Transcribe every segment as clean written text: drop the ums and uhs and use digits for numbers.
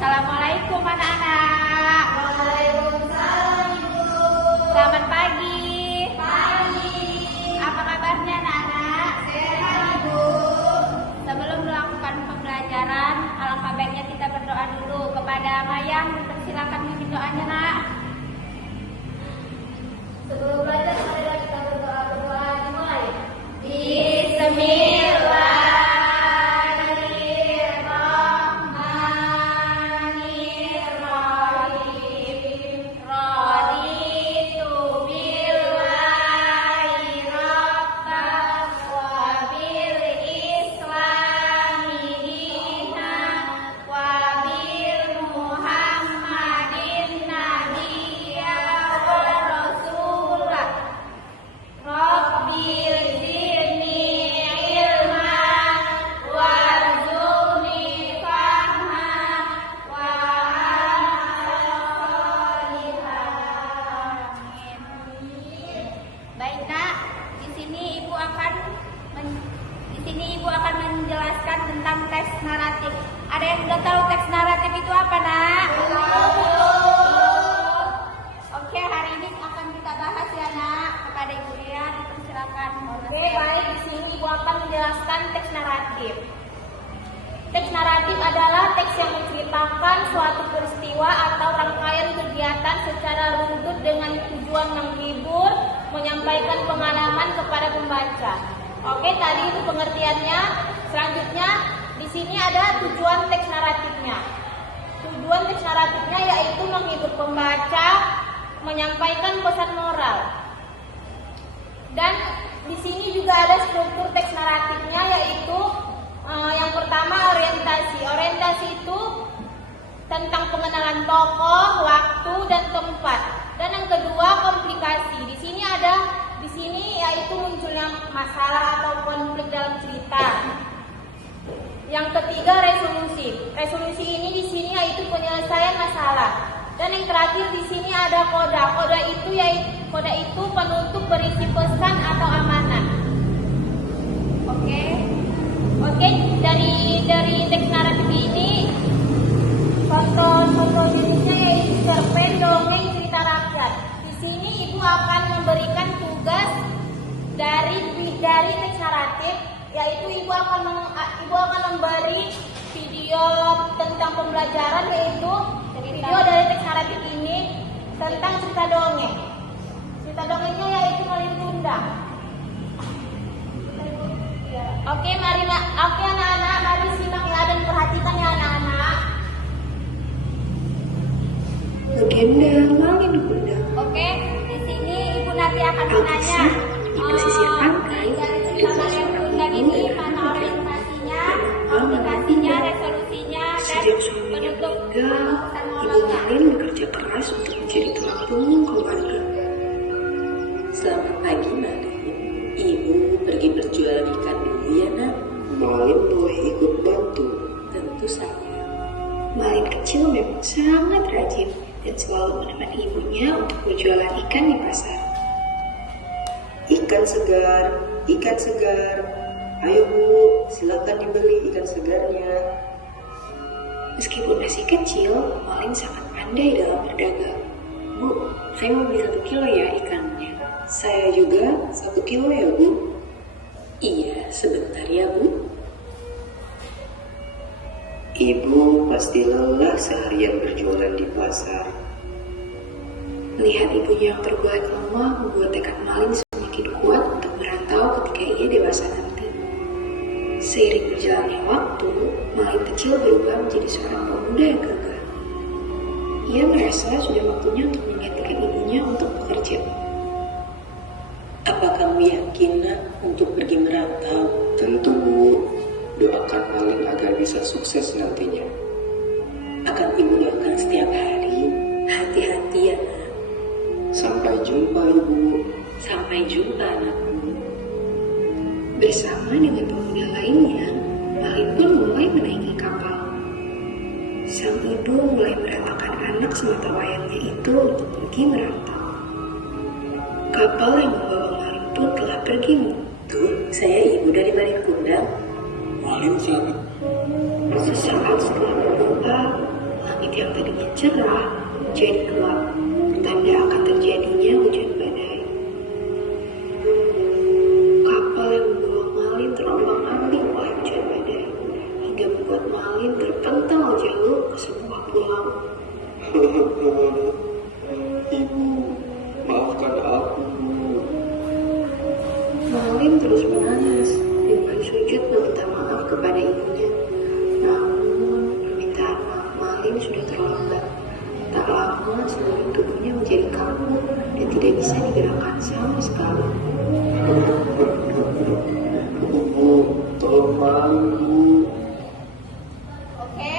Assalamualaikum anak-anak. Waalaikumsalam Ibu. Selamat pagi. Pagi. Apa kabarnya anak-anak? Sehat Ibu. Sebelum melakukan pembelajaran, alangkah baiknya kita berdoa dulu kepada Mayang. Persilakan memimpin doanya, Nak. Sebelum belajar, marilah kita berdoa dimulai. Bismillahirrahmanirrahim. Raditu billahi rabban wa bil islami dinan wa bil muhammadin nabiyya wa rasulah. Rabbi zidni ilman warzuqni fahman wa amin. Baik Nak, di sini Ibu akan menjelaskan tentang teks naratif. Ada yang sudah tahu teks naratif itu apa, Nak? Oke, hari ini akan kita bahas ya, Nak. Kepada Ibu Rian, silakan. Oke, baik. Di sini Ibu akan menjelaskan teks naratif. Teks naratif adalah teks yang menceritakan suatu peristiwa atau rangkaian kegiatan secara runtut dengan tujuan menghibur, menyampaikan pengalaman kepada pembaca. Oke, tadi itu pengertiannya. Selanjutnya, di sini ada tujuan teks naratifnya. Tujuan teks naratifnya yaitu menghibur pembaca, menyampaikan pesan moral. Dan di sini juga ada struktur teks naratifnya, yaitu yang pertama orientasi. Orientasi itu tentang pengenalan tokoh, waktu dan tempat. Dan yang kedua komplikasi. Di sini yaitu munculnya masalah atau konflik dalam cerita. Yang ketiga resolusi. Resolusi ini di sini yaitu penyelesaian masalah. Dan yang terakhir di sini ada koda. Koda itu penutup berisi pesan atau amanat. Oke, dari teks naratif ini contoh jenisnya yaitu cerpen, dongeng, cerita rakyat. Di sini Ibu akan memberikan tugas dari teks naratif, yaitu Ibu akan memberi video tentang pembelajaran, yaitu video dari teks naratif ini tentang cerita dongeng. Cerita dongengnya yaitu Malin Kundang. Oke, anak-anak, mari simak ya dan perhatikan ya anak-anak. Legenda Malin Kundang. Oke, di sini Ibu nanti akan menanya di pesisir pantai, dari cerita Malin Kundang ini mana orientasinya, komplikasinya, resolusinya, dan sejak suaminya penutup meninggal, pesan Ibu moralnya. Malin bekerja keras untuk menjadi tulang punggung keluarga. Selamat pagi, Malin. Ibu pergi berjualan ikan dulu ya, Nak. Malin boleh ikut bantu. Tentu saja. Malin kecil memang sangat rajin dan selalu menemani ibunya untuk berjualan ikan di pasar. Ikan segar. Ayo Bu, silakan dibeli ikan segarnya. Meskipun masih kecil, Malin sangat pandai dalam berdagang. Bu, saya mau beli 1 kilo ya ikannya. Saya juga 1 kilo ya Bu. Iya, sebentar ya, Bu. Ibu pasti lelah seharian berjualan di pasar. Melihat ibunya yang tergolek lemah membuat tekad Malin semakin kuat untuk merantau ketika ia dewasa nanti. Seiring berjalannya waktu, Malin kecil berubah menjadi seorang pemuda yang gagah. Ia merasa sudah waktunya untuk menggantikan ibunya untuk bekerja. Apa kamu yakin, Nak, untuk pergi merantau? Tentu Bu, doakan Malin agar bisa sukses nantinya. Akan Ibu doakan setiap hari. Hati-hati ya, Nak. Sampai jumpa Ibu. Sampai jumpa, anakku. Bersama dengan pemuda lainnya, Malin pun mulai menaiki kapal. Sang ibu mulai merelakan anak sematawayangnya itu untuk pergi merantau. Kapal yang membawa Malin pun telah pergi. Tuh, saya ibu dari Malin Kundang. Malin siapa? Sesaat setelah berdoa, cerah jadi gelap, tanda akan terjadinya hujan badai. Kapal yang membawa Malin terombang-ambing oleh hujan badai, hingga membuat Malin terpental jauh ke sebuah pulau. Ibu, maafkan aku. Malin terus menangis dan bersujud meminta maaf kepada ibunya. Namun, permintaan maaf Malin sudah terlambat. Tak lama, seluruh tubuhnya menjadi kaku dan tidak bisa digerakkan sama sekali. Bu, tolong Malin, Bu. Oke.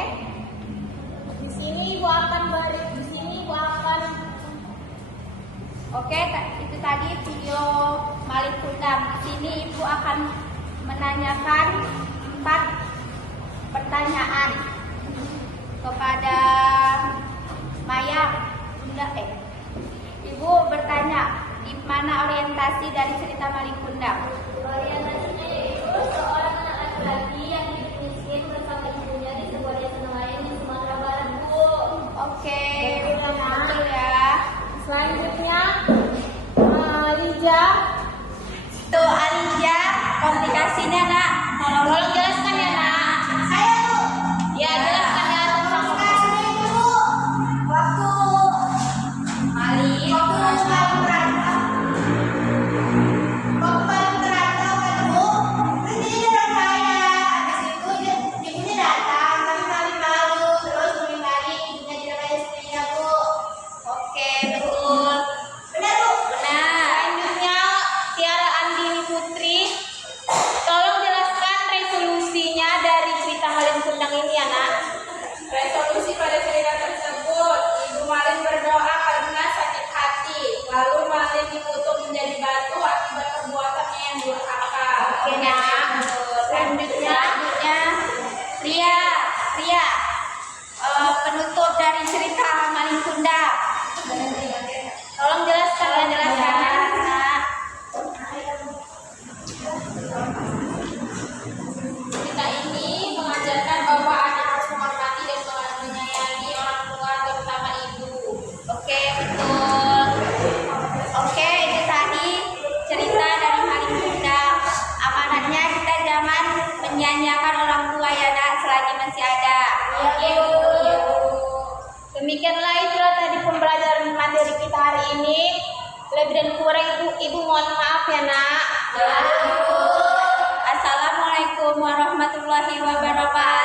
Di sini Ibu akan Oke, itu tadi video Malin Kundang. Di sini Ibu akan menanyakan 4 pertanyaan kepada Maya. Ibu bertanya, di mana orientasi dari cerita Malin Kundang? orientasinya yaitu seorang anak laki-laki yang hidup miskin bersama ibunya di sebuah desa nelayan di Sumatera Barat, Bu. Oke, Betul, betul ya. Selanjutnya, Lija. Tuh Alija, komplikasinya nak. Tolong jelaskan ya, Nak. Saya tuh. Ya, jelaskan ya tentang Komplikasinya itu waktu Malin paling merantau kan Bu, kan jadi orang kaya. Habis itu ibunya datang, tapi Malin malu terus mengingkari ibunya tidak kaya istrinya Bu. Oke, betul. Benar Bu. Benar. Selanjutnya, Tiara Andini Putri. Tolong jelaskan resolusinya dari cerita Malin Kundang ini ya, Nak. Resolusi pada cerita tersebut, Ibu Malin berdoa karena sakit hati. Lalu Malin dikutuk menjadi batu akibat perbuatannya yang durhaka. Oke, Nak. Selanjutnya Ria. Penutup dari cerita Malin Kundang. Tolong jelaskan ya, Nak. Cerita ini mengajarkan bahwa anak harus menghormati dan menyayangi orang tua, terutama ibu. Oke, betul. Oke, itu tadi cerita dari Malin Kundang. Amanatnya kita jangan menyanyiakan orang tua ya, Nak, selagi masih ada. Iya. Demikianlah itulah tadi pembelajaran materi kita hari ini. Lebih dan kurang Ibu mohon maaf ya, Nak. Assalamualaikum warahmatullahi wabarakatuh.